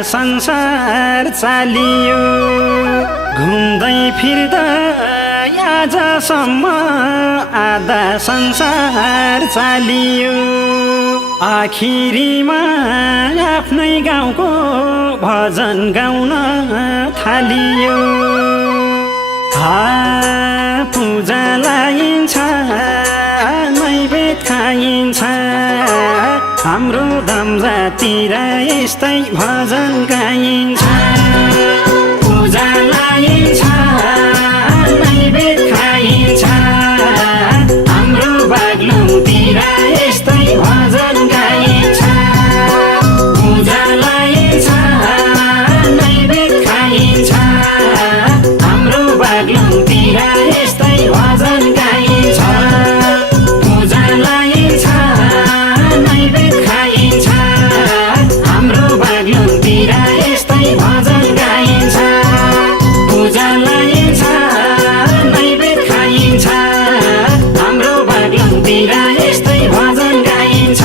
संसार चालियो घुम्दै फिर्दै आजसम्म आधा संसार चालियो आखिरीमा आफ्नै गाउँको भजन गाउन थालियो पूजा लाइन्छ नैवेद्य खाइन्छ हाम्रो धाम जातिर यस्तै भजन गाइन्छ पूजा लाइन्छ नैवेद्य खाइन्छ हाम्रो बाग्लुङतिर यस्तै भजन गाइन्छ पूजा लाइन्छ नैवेद्य खाइन्छ हाम्रो बाग्लुङतिर यस्तै भजन गाइन्छ पूजा लाइन्छ नैवेद्य खाइन्छ हाम्रो बाग्लुङतिर यस्तै भजन गाइन्छ पूजा लाइन्छ नैवेद्य खाइन्छ हाम्रो बाग्लुङतिर यस्तै भजन गाइन्छ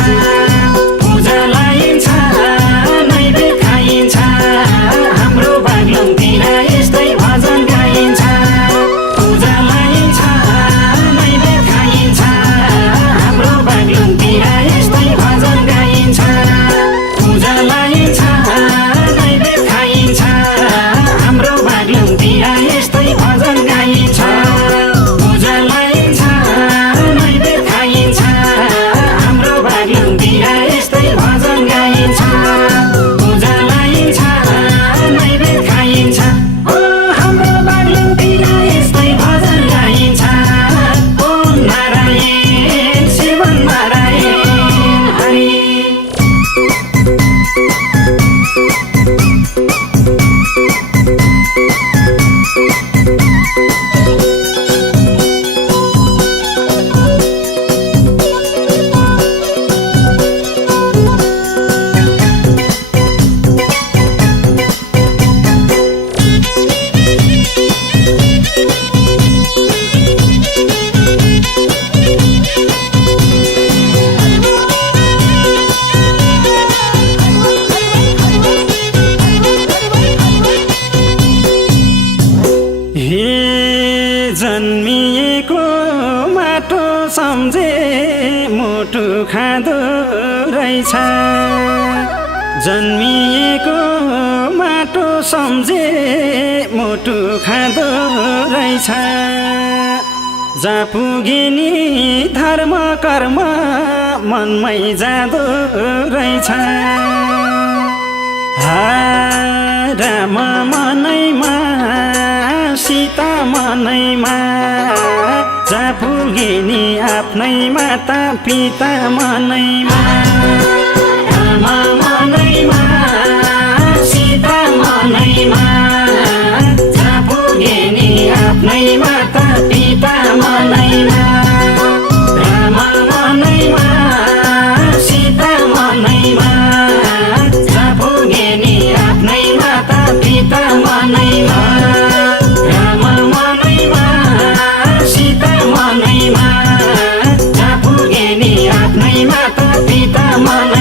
पूजा लाइन्छ नैवेद्य खाइन्छ हाम्रो बाग्लुङतिर यस्तै भजन गाइन्छ पूजा लाइन्छ नैवेद्य खाइन्छ हाम्रो बाग्लुङतिर यस्तै भजन गाइन्छ पूजा लाइन्छ नैवेद्य खाइन्छ हाम्रो बाग्लुङतिर यस्तै भजन गाइन्छ पूजा लाइन्छ नैवेद्य खाइन्छ हाम्रो बाग्लुङतिर यस्तै भजन गाइन्छ पूजा लाइन्छ नैवेद्य खाइन्छ हाम्रो बाग्लुङतिर यस्तै भजन गाइन्छ ओम नारायण शिव नारायण हरि जन्मिएको माटो सम्झे मुटु खाँदो रहेछ जन्मिएको माटो सम्झे मुटु खाँदो रहेछ जहाँ पुगे नि धर्म कर्म मनमै जाँदो रहेछ राम मनैमा सीता मनैमा जहाँ पुगे नि आफ्नै माता पिता मनैमा राम मनैमा सीता मनैमा जहाँ पुगे नि आफ्नै माता पिता मनैमा राम मनैमा सीता मनैमा जहाँ पुगे नि आफ्नै माता पिता मनैमा राम मनैमा सीता मनैमा जहाँ पुगे नि आफ्नै माता पिता मनैमा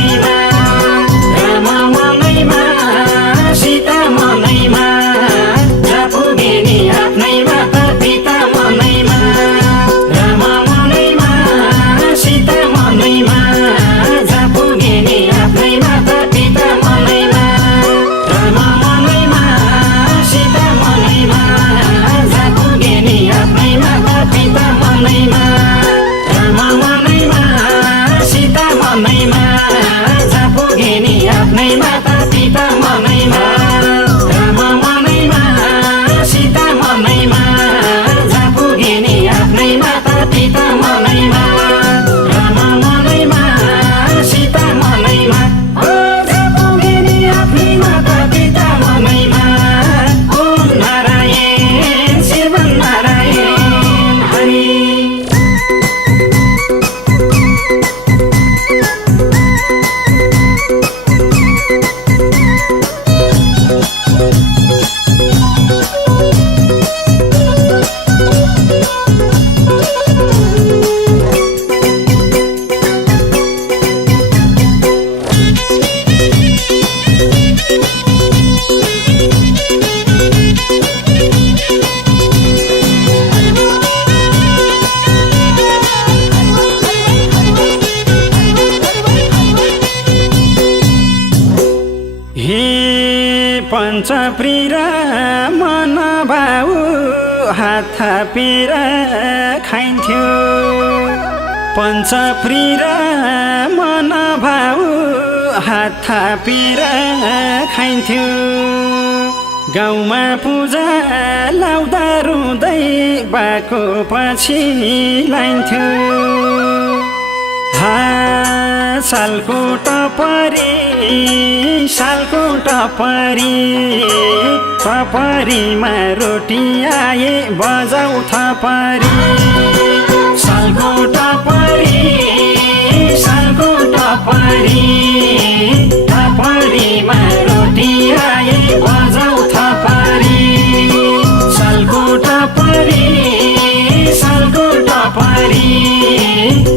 पञ्चप्री र मनभाउ हात थापेर खाइन्थ्यो पञ्चप्री र मनभाउ हात थापेर खाइन्थ्यो गाउँमा पूजा लाउँदा रुँदै बाको पछि लाइन्थ्यो सालको टपरी टपरीमा रोटी आए बजाउ थपरी सालको टपरी टपरीमा रोटी आए बजाउ थपरी सालको टपरी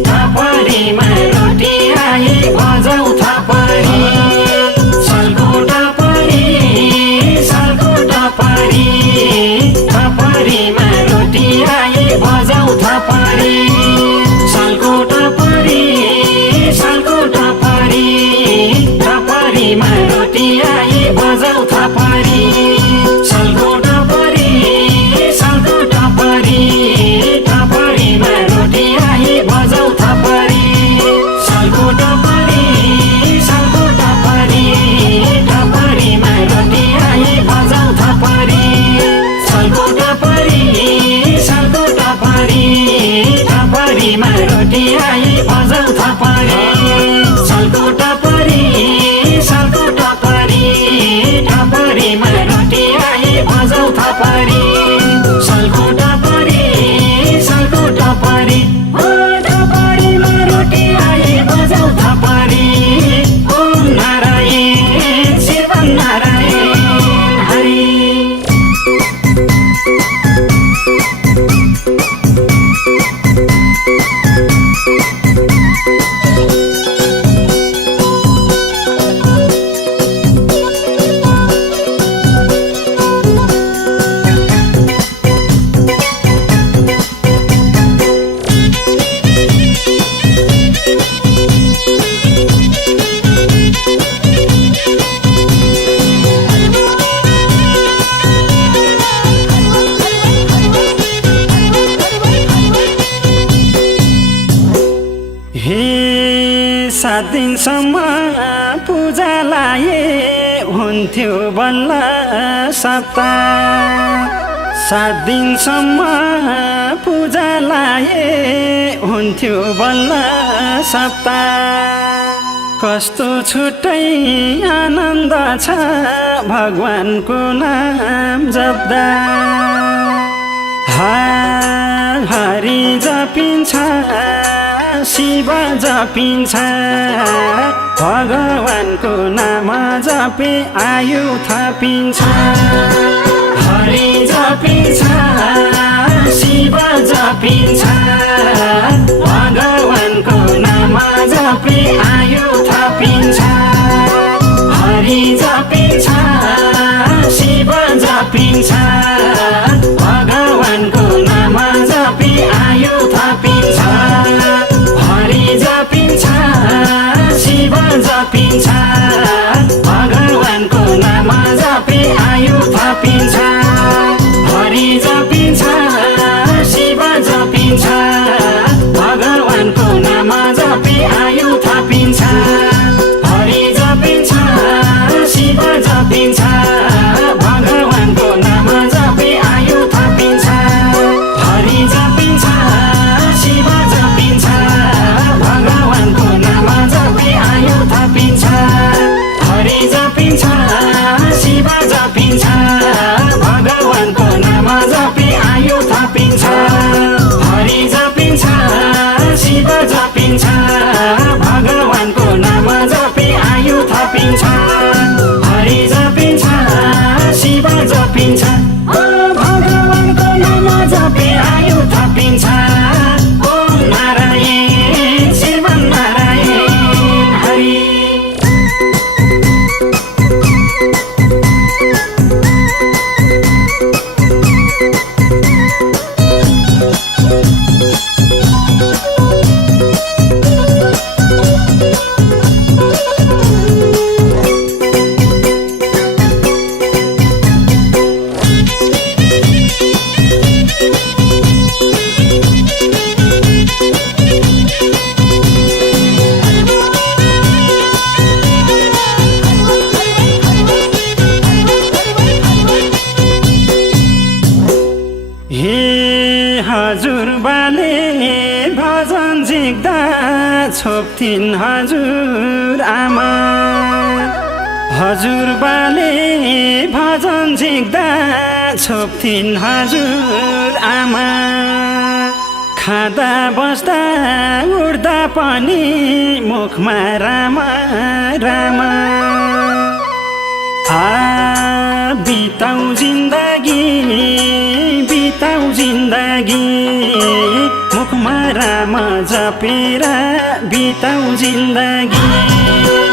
टपरीमा रोटी आए बजाउ थपरी सालको टपरी टपरीमा रोटी आए बजाउ थपरी सालको टपरी टपरीमा रोटी आए बजाउ थपरी सालको टपरी टपरीमा रोटी आए बजाउ थपरी सालको टपरी टपरीमा रोटी आए बजाउ थपरी सालको टपरी टपरीमा रोटी आए बजाउ थपरी सालको टपरी टपरीमा रोटी आए बजाउ थपरी सालको टपरी टपरीमा रोटी आए बजाउ थपरी ओम नारायण शिव नारायण हरि सात दिनसम्म पूजा लाए हुन्थ्यो बल्ल सप्ताह 7 दिनसम्म पूजा लाए हुन्थ्यो बल्ल सप्ताह कस्तो छुट्टै आनन्द छ भगवानको नाम जप्दा हरि जपिन्छ शिव जपिन्छ भगवानको नाम जपे आयु थपिन्छ हरि जपिन्छ शिव जपिन्छ भगवानको नाम जपे आयु थपिन्छ हरि जपिन्छ शिव जपिन्छ भगवानको नाम जपे आयु थपिन्छ हरि जपिन्छ शिव जपिन्छ भगवानको नाम जपे आयु थपिन्छ हरि जपिन्छ शिव जपिन्छ भगवानको नाम जपे आयु थपिन्छ हरि जपिन्छ शिव छोप्थिन् हजुर आमा हजुरबाले भजन झिक्दा छोप्थिन् हजुर आमा खाँदा बस्दा उड्दा पनि मुखमा रामा रामा बिताउ जिन्दगी मुखमा राम जपेर बिताउ जिन्दगी